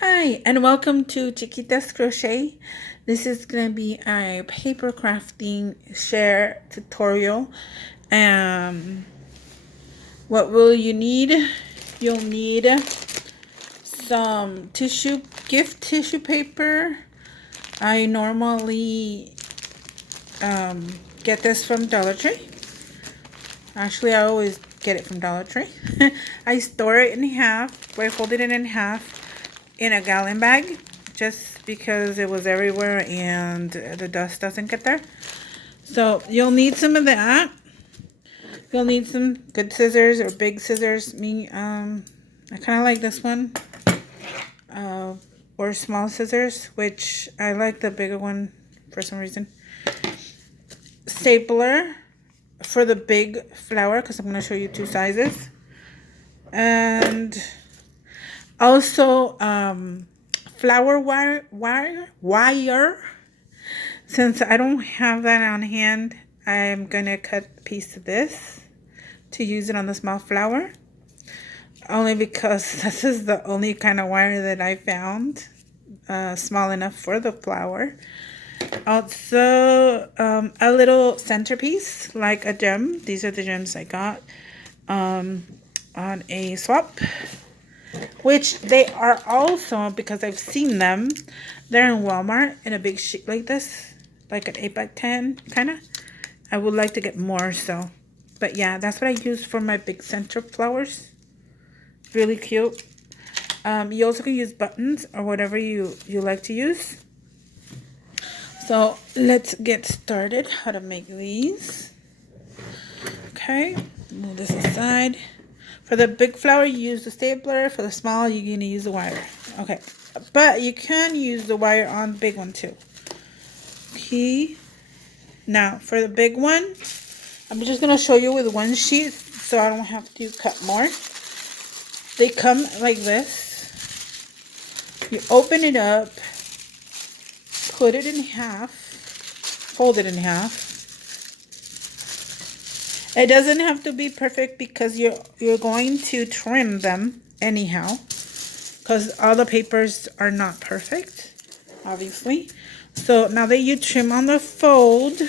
Hi, and welcome to Chiquitascrochet. This is going to be a paper crafting share tutorial. What will you need? You'll need some gift tissue paper. I normally get this from Dollar Tree. Actually, I always get it from Dollar Tree. I store it in half. I folded it in half in a gallon bag just because it was everywhere and the dust doesn't get there. So you'll need some of that. You'll need some good scissors or big scissors. I kind of like this one. Or small scissors, which I like the bigger one for some reason. Stapler for the big flower because I'm going to show you two sizes. And also flower wire. Since I don't have that on hand, I'm gonna cut a piece of this to use it on the small flower, only because this is the only kind of wire that I found small enough for the flower. Also a little centerpiece, like a gem. These are the gems I got on a swap, which they are also, because I've seen them, they're in Walmart in a big sheet like this, like an 8x10 kind of. I would like to get more, so, but yeah, that's what I use for my big center flowers. Really cute. You also can use buttons or whatever you like to use. So let's get started how to make these. Okay, move this aside. For the big flower, you use the stapler. For the small, you're going to use the wire. Okay. But you can use the wire on the big one too. Okay. Now, for the big one, I'm just going to show you with one sheet so I don't have to cut more. They come like this. You open it up, put it in half, fold it in half. It doesn't have to be perfect because you're going to trim them anyhow, because all the papers are not perfect, obviously. So now that you trim on the fold,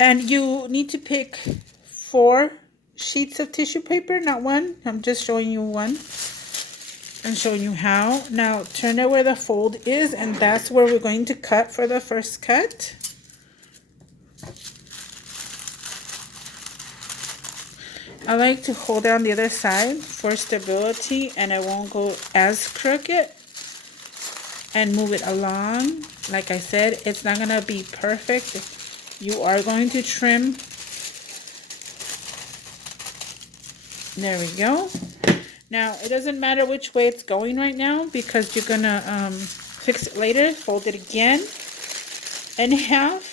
and you need to pick 4 sheets of tissue paper, not one. I'm just showing you one and showing you how. Now turn it where the fold is, and that's where we're going to cut for the first cut. I like to hold it on the other side for stability and it won't go as crooked, and move it along. Like I said, it's not going to be perfect. You are going to trim. There we go. Now, it doesn't matter which way it's going right now because you're going to fix it later. Fold it again in half.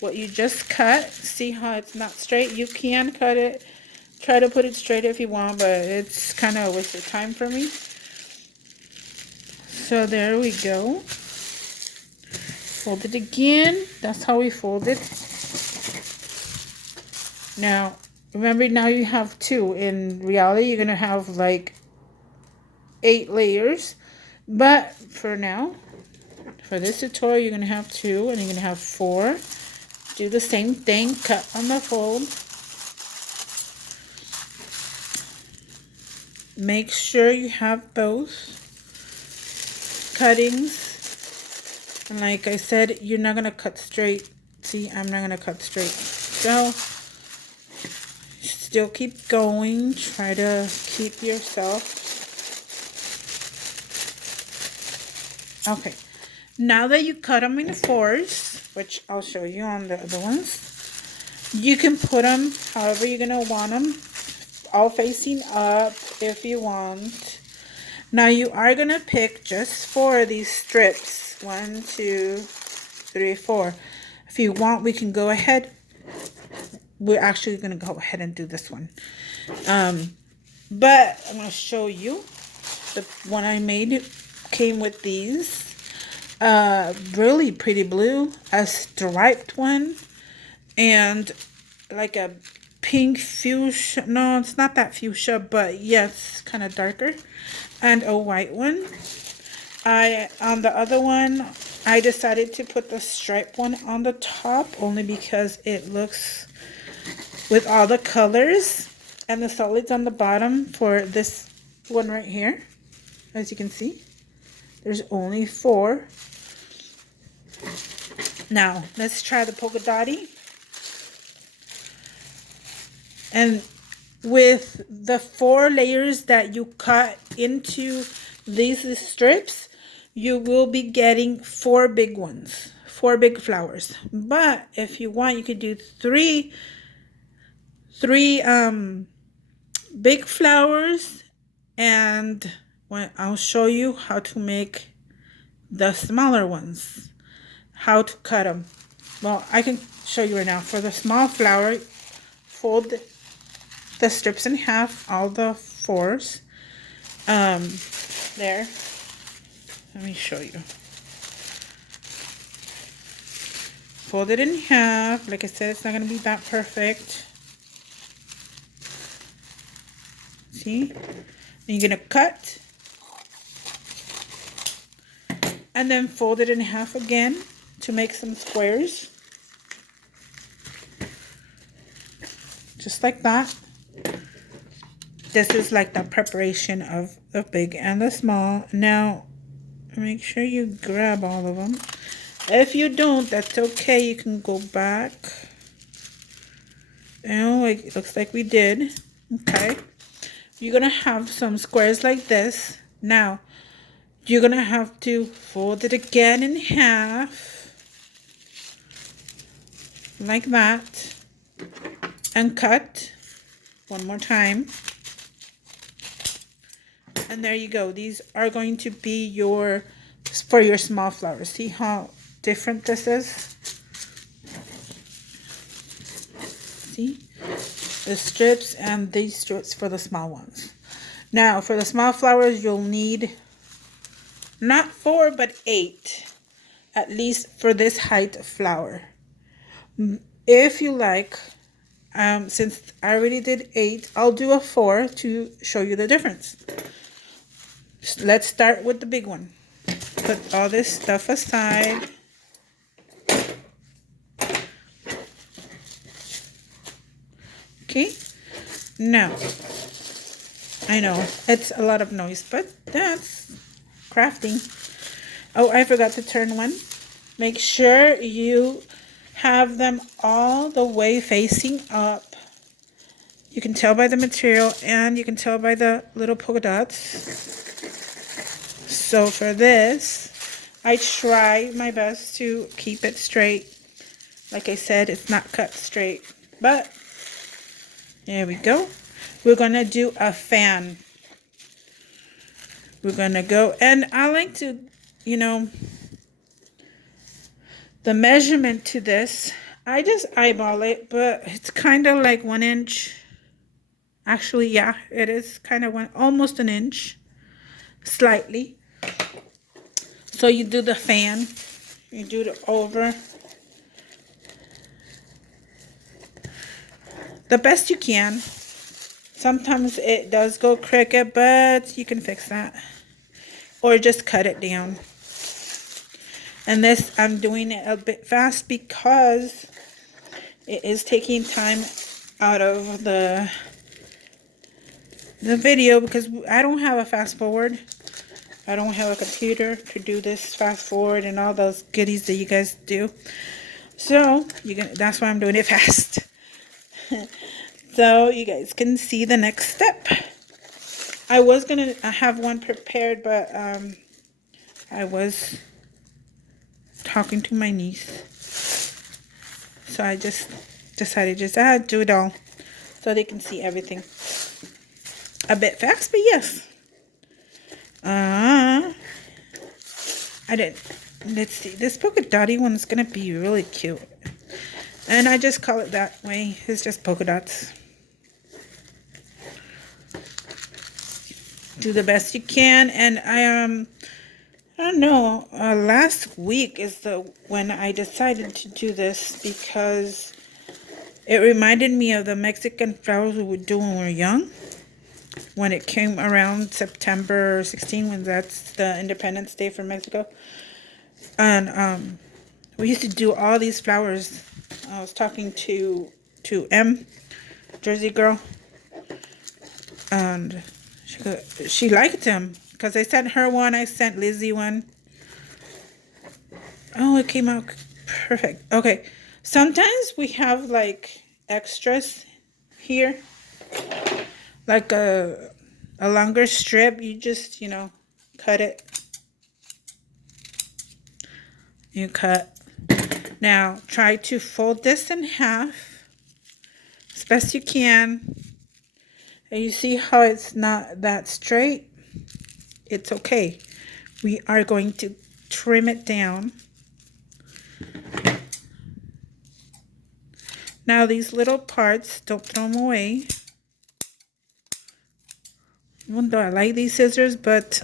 What you just cut. See how it's not straight? You can cut it. Try to put it straight if you want, but it's kind of a waste of time for me. So there we go. Fold it again. That's how we fold it. Now, remember, now you have 2. In reality, you're going to have like 8 layers. But for now, for this tutorial, you're going to have 2 and you're going to have 4. Do the same thing. Cut on the fold. Make sure you have both cuttings. And like I said, you're not going to cut straight. See, I'm not going to cut straight. So, still keep going. Try to keep yourself. Okay. Now that you cut them in 4s, which I'll show you on the other ones, you can put them however you're going to want them. All facing up if you want. Now you are going to pick just 4 of these strips. 1, 2, 3, 4. If you want, we can go ahead. We're actually going to go ahead and do this one. But I'm going to show you. The one I made came with these. Really pretty blue. A striped one. And like a pink fuchsia. No, it's not that fuchsia, but yes, kind of darker. And a white one. On the other one, I decided to put the striped one on the top only because it looks with all the colors, and the solids on the bottom for this one right here. As you can see, there's only 4. Now, let's try the polka dotty. And with the 4 layers that you cut into these strips, you will be getting 4 big ones, 4 big flowers. But if you want, you could do three big flowers, and I'll show you how to make the smaller ones, how to cut them. Well, I can show you right now. For the small flower, fold the strips in half, all the 4s. There. Let me show you. Fold it in half. Like I said, it's not going to be that perfect. See? And you're going to cut. And then fold it in half again to make some squares. Just like that. This is like the preparation of the big and the small. Now, make sure you grab all of them. If you don't, that's okay. You can go back. Oh, it looks like we did. Okay. You're going to have some squares like this. Now, you're going to have to fold it again in half. Like that. And cut. One more time. And there you go. These are going to be for your small flowers. See how different this is? See? The strips and these strips for the small ones. Now, for the small flowers, you'll need not 4, but 8. At least for this height of flower. If you like, since I already did 8, I'll do a 4 to show you the difference. Let's start with the big one. Put all this stuff aside. Okay. Now, I know it's a lot of noise, but that's crafting. Oh, I forgot to turn one. Make sure you have them all the way facing up. You can tell by the material and you can tell by the little polka dots. So for this, I try my best to keep it straight. Like I said, it's not cut straight, but there we go. We're going to do a fan. We're going to go, and I like to, the measurement to this, I just eyeball it, but it's kind of like 1 inch. Actually, yeah, it is kind of almost an inch, slightly. So you do the fan, you do it over the best you can. Sometimes it does go crooked, but you can fix that. Or just cut it down. And this, I'm doing it a bit fast because it is taking time out of the video, because I don't have a fast forward. I don't have a computer to do this fast forward and all those goodies that you guys do. So that's why I'm doing it fast. So you guys can see the next step. I was gonna have one prepared, but I was talking to my niece, so I just decided do it all so they can see everything. A bit fast, but yes. I did. Let's see. This polka dotty one is gonna be really cute, and I just call it that way. It's just polka dots. Do the best you can, and I don't know. Last week is when I decided to do this, because It reminded me of the Mexican flowers we would do when we were young. When it came around September 16, when that's the Independence Day for Mexico. And we used to do all these flowers. I was talking to M, Jersey girl, and she liked them because I sent her one. I sent Lizzie one. Oh, it came out perfect. Okay, sometimes we have like extras here, like a longer strip. You just, cut it. You cut. Now try to fold this in half as best you can. And you see how it's not that straight? It's okay. We are going to trim it down. Now these little parts, don't throw them away. Even though I like these scissors, but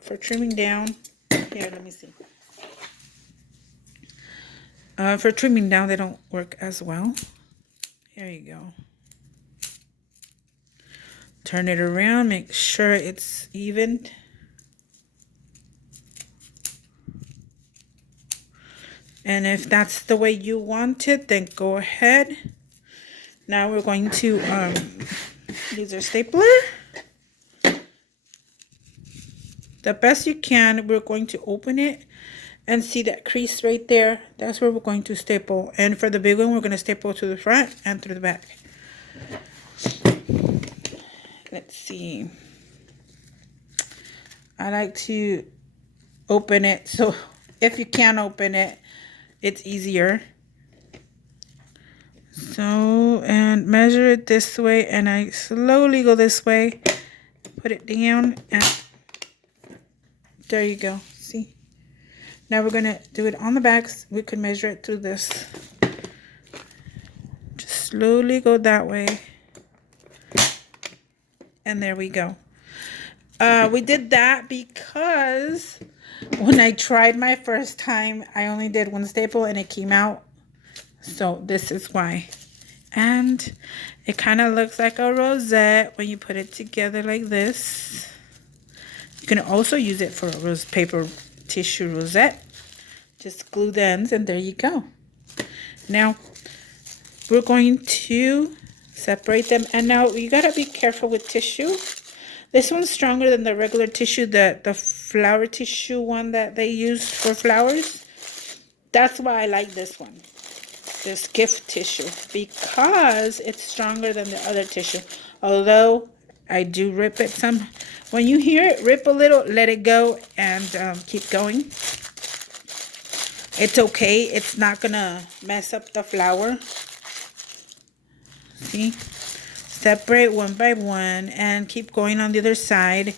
for trimming down, here, let me see. For trimming down, they don't work as well. Here you go. Turn it around, make sure it's even. And if that's the way you want it, then go ahead. Now we're going to use our stapler. The best you can, we're going to open it and see that crease right there. That's where we're going to staple. And for the big one, we're going to staple to the front and through the back. Let's see. I like to open it. So if you can't open it, it's easier. So, and measure it this way. And I slowly go this way. Put it down. And there you go. See? Now we're going to do it on the backs. We can measure it through this. Just slowly go that way. And there we go. We did that because when I tried my first time, I only did one staple and it came out. So this is why. And it kind of looks like a rosette when you put it together like this. You can also use it for a rose paper tissue rosette. Just glue the ends and there you go. Now we're going to separate them. And now you gotta be careful with tissue. This one's stronger than the regular tissue, the flower tissue one that they used for flowers. That's why I like this one, this gift tissue, because it's stronger than the other tissue. Although I do rip it some. When you hear it rip a little, let it go and keep going. It's okay. It's not gonna mess up the flower. See? Separate one by one and keep going on the other side.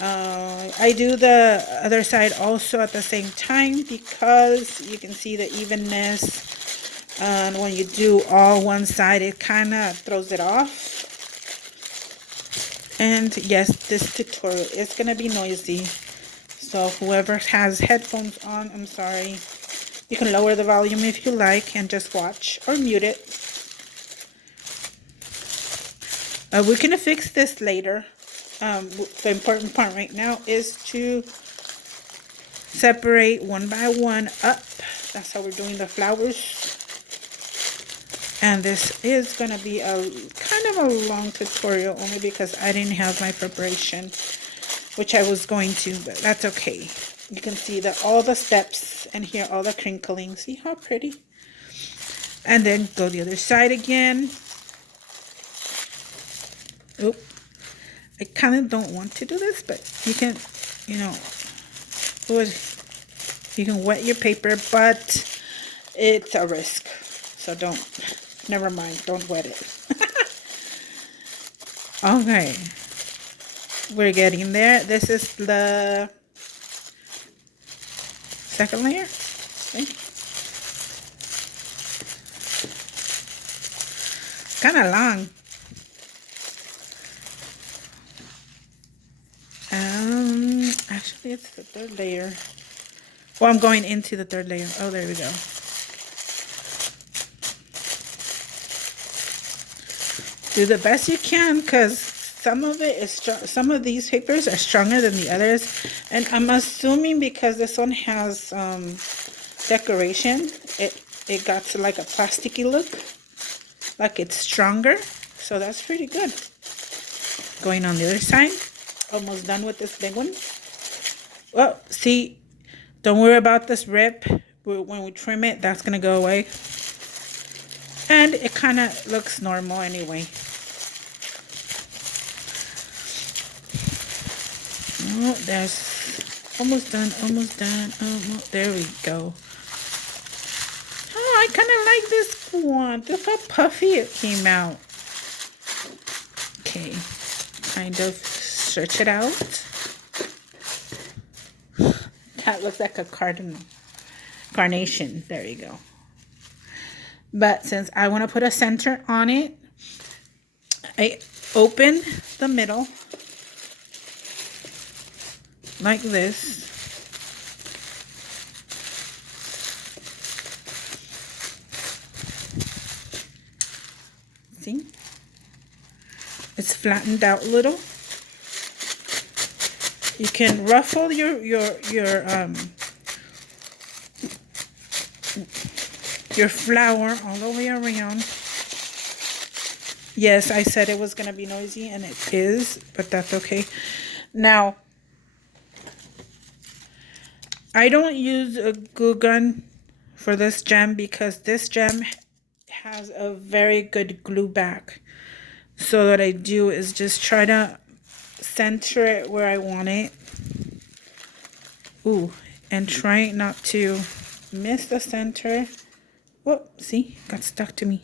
I do the other side also at the same time because you can see the evenness. And when you do all one side, it kind of throws it off. And yes, this tutorial is going to be noisy. So whoever has headphones on, I'm sorry. You can lower the volume if you like and just watch or mute it. We're going to fix this later. The important part right now is to separate one by one up. That's how we're doing the flowers. And this is going to be a kind of a long tutorial only because I didn't have my preparation, which I was going to, but that's okay. You can see all the steps and hear all the crinkling. See how pretty? And then go the other side again. Oop. I kind of don't want to do this, but you can, you can wet your paper, but it's a risk. So never mind, don't wet it. Okay. We're getting there. This is the second layer. Okay. Kind of long. Actually, it's the third layer. Well, I'm going into the third layer. Oh, there we go. do the best you can, because some of it is some of these papers are stronger than the others, and I'm assuming because this one has decoration, it got to like a plasticky look, like it's stronger, so that's pretty good. Going on the other side, almost done with this big one. Well, see, don't worry about this rip. When we trim it, that's gonna go away, and it kind of looks normal anyway. Oh, there's almost done, almost done. Oh, there we go. Oh, I kind of like this one. Look how puffy it came out. Okay, kind of stretch it out. That looks like a carnation. There you go. But since I want to put a center on it, I open the middle like this. See? It's flattened out a little. You can ruffle your flour all the way around. Yes, I said it was gonna be noisy, and it is, but that's okay. Now, I don't use a glue gun for this gem because this gem has a very good glue back. So what I do is just try to center it where I want it. Ooh, and try not to miss the center. Oh, see, got stuck to me.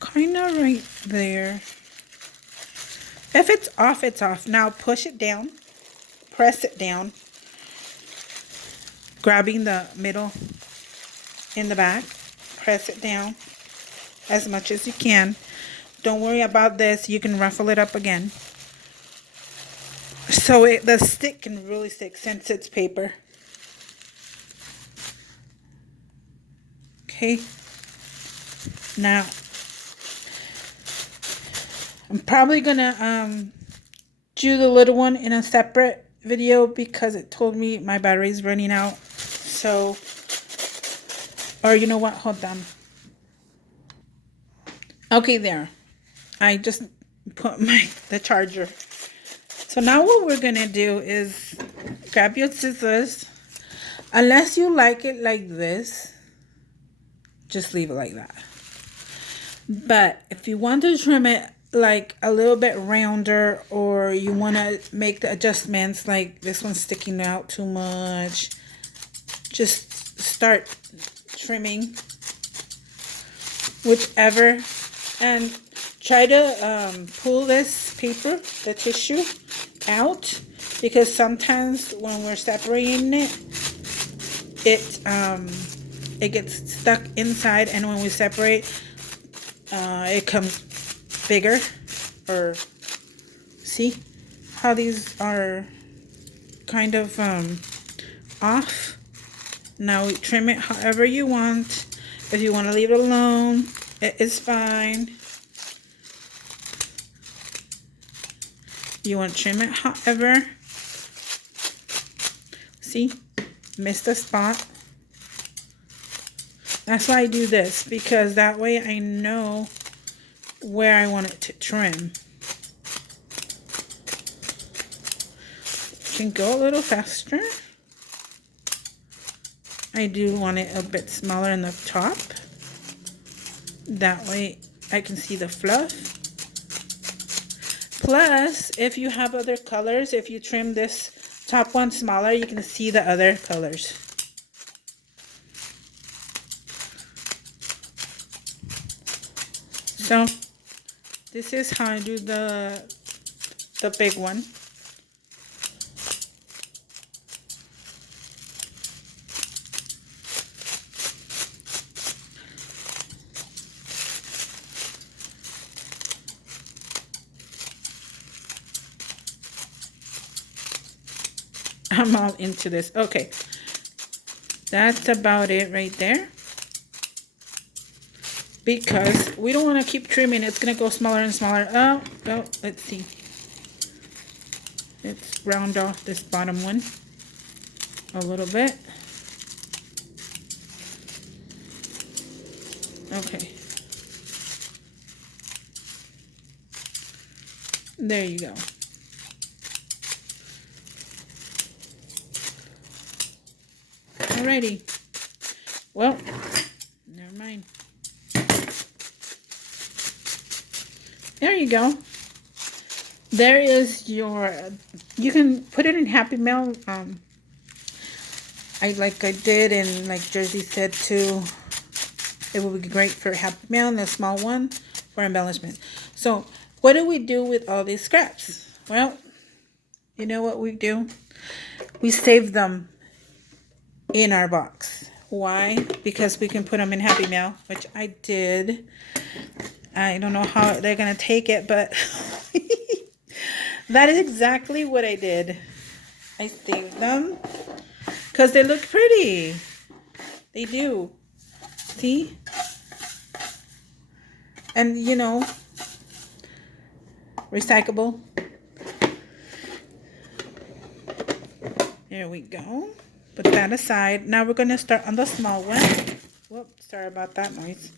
Kind of right there. If it's off, it's off. Now push it down, press it down, grabbing the middle in the back, press it down as much as you can. Don't worry about this. You can ruffle it up again. So the stick can really stick since it's paper. Okay. Now, I'm probably gonna do the little one in a separate video because it told me my battery's running out. So, or you know what? Hold on. Okay, there. I just put the charger. So now what we're gonna do is grab your scissors. Unless you like it like this, just leave it like that. But if you want to trim it like a little bit rounder, or you want to make the adjustments like this one's sticking out too much, just start trimming whichever, and try to pull this paper, the tissue, out, because sometimes when we're separating it, it gets stuck inside, and when we separate, it comes bigger. Or see how these are kind of off. Now we trim it however you want. If you want to leave it alone, it is fine. You want to trim it however. See, missed a spot. That's why I do this, because that way I know where I want it to trim. Can go a little faster. I do want it a bit smaller in the top. That way I can see the fluff. Plus, if you have other colors, if you trim this top one smaller, you can see the other colors. So this is how I do the big one. I'm all into this. Okay. That's about it right there. Because we don't want to keep trimming. It's going to go smaller and smaller. Oh, let's see. Let's round off this bottom one a little bit. Okay. There you go. Alrighty. Well, never mind. There you go. There is your, you can put it in Happy Mail. I did, and like Jersey said too, it would be great for Happy Mail and a small one for embellishment. So what do we do with all these scraps? Well, you know what we do? We save them in our box. Why? Because we can put them in Happy Mail, which I did. I don't know how they're going to take it, but that is exactly what I did. I saved them because they look pretty. They do. See? And, you know, recyclable. There we go. Put that aside. Now we're going to start on the small one. Whoops, sorry about that noise.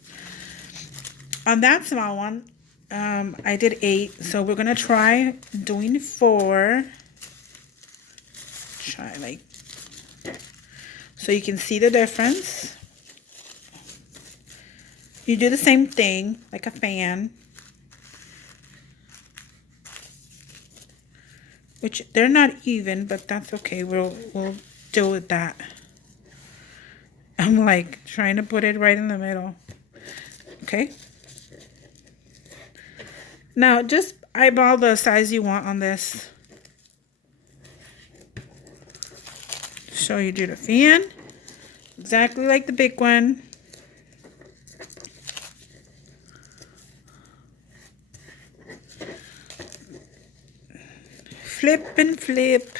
On that small one, I did 8, so we're gonna try doing 4. Try like, so you can see the difference. You do the same thing like a fan, which they're not even, but that's okay. We'll deal with that. I'm like trying to put it right in the middle. Okay. Now, just eyeball the size you want on this. So you do the fan, exactly like the big one. Flip and flip.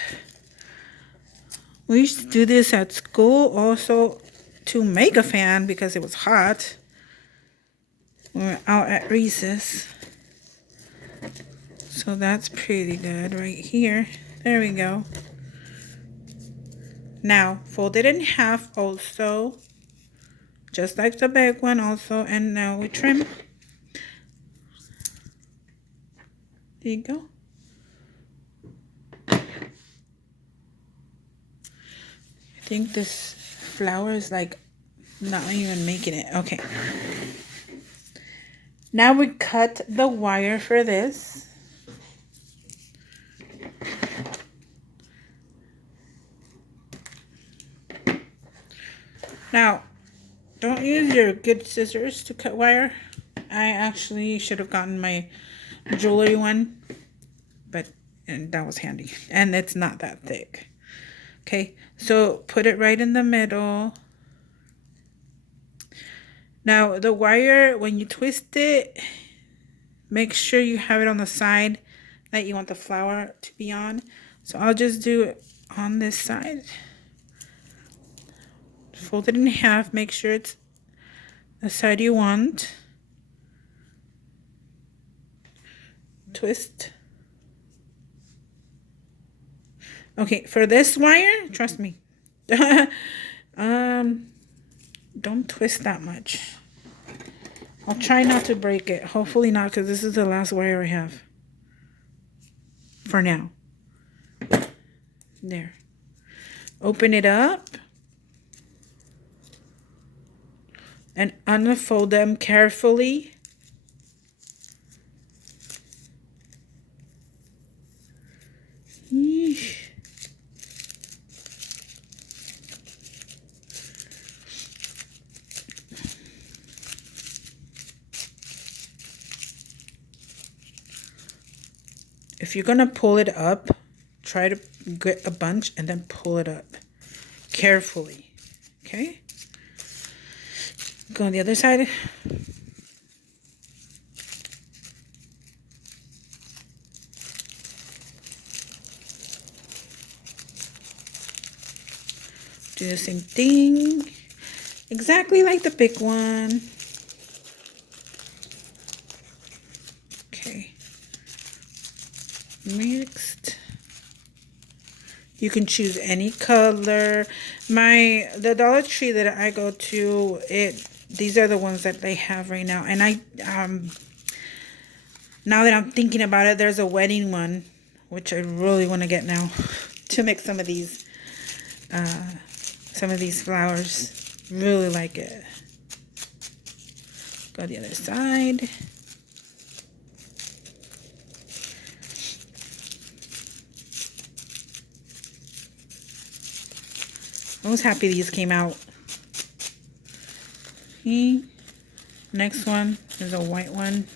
We used to do this at school also to make a fan because it was hot. We were out at recess. So that's pretty good right here. There we go. Now, fold it in half also. Just like the big one also. And now we trim. There you go. I think this flower is like not even making it. Okay. Now we cut the wire for this. Now, don't use your good scissors to cut wire. I actually should have gotten my jewelry one, and that was handy. And it's not that thick. Okay, so put it right in the middle. Now, the wire, when you twist it, make sure you have it on the side that you want the flower to be on. So I'll just do it on this side. Fold it in half. Make sure it's the side you want. Twist. Okay, for this wire, trust me. Don't twist that much. I'll try not to break it. Hopefully not, because this is the last wire I have. For now. There. Open it up. And unfold them carefully. Yeesh. If you're gonna pull it up, try to get a bunch and then pull it up carefully. Okay? Go on the other side. Do the same thing. Exactly like the big one. Okay. Mixed. You can choose any color. The Dollar Tree that I go to, these are the ones that they have right now. And now that I'm thinking about it, there's a wedding one, which I really want to get now to make some of these flowers. Really like it. Go the other side. I was happy these came out. Okay. Next one is a white one.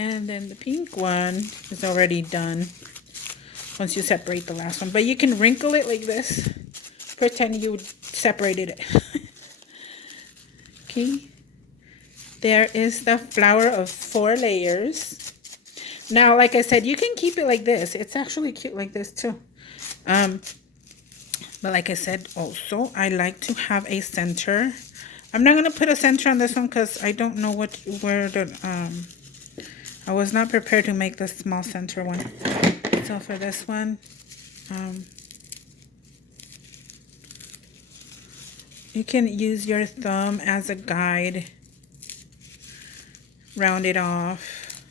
And then the pink one is already done once you separate the last one. But you can wrinkle it like this. Pretend you separated it. Okay. There is the flower of 4 layers. Now, like I said, you can keep it like this. It's actually cute like this too. But like I said, also, I like to have a center. I'm not going to put a center on this one because I don't know I was not prepared to make the small center one. So for this one, you can use your thumb as a guide. Round it off.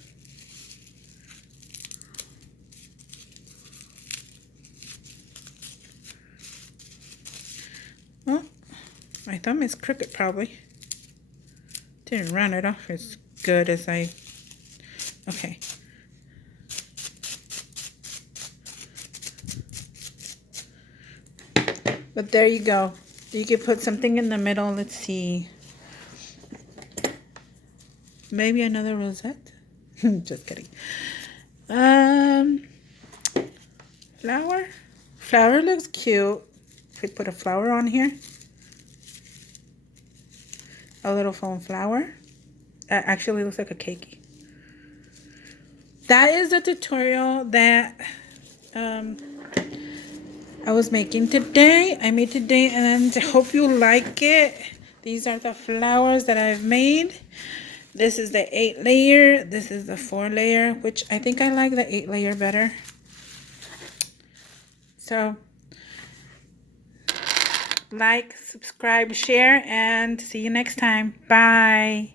Oh, my thumb is crooked probably. Didn't round it off as good as I... Okay. But there you go. You could put something in the middle. Let's see. Maybe another rosette. Just kidding. Flower. Flower looks cute. If we put a flower on here. A little foam flower. That actually looks like a cake. That is a tutorial that I was making today. I made today, and I hope you like it. These are the flowers that I've made. This is the 8 layer. This is the 4 layer, which I think I like the 8 layer better. So, like, subscribe, share, and see you next time. Bye.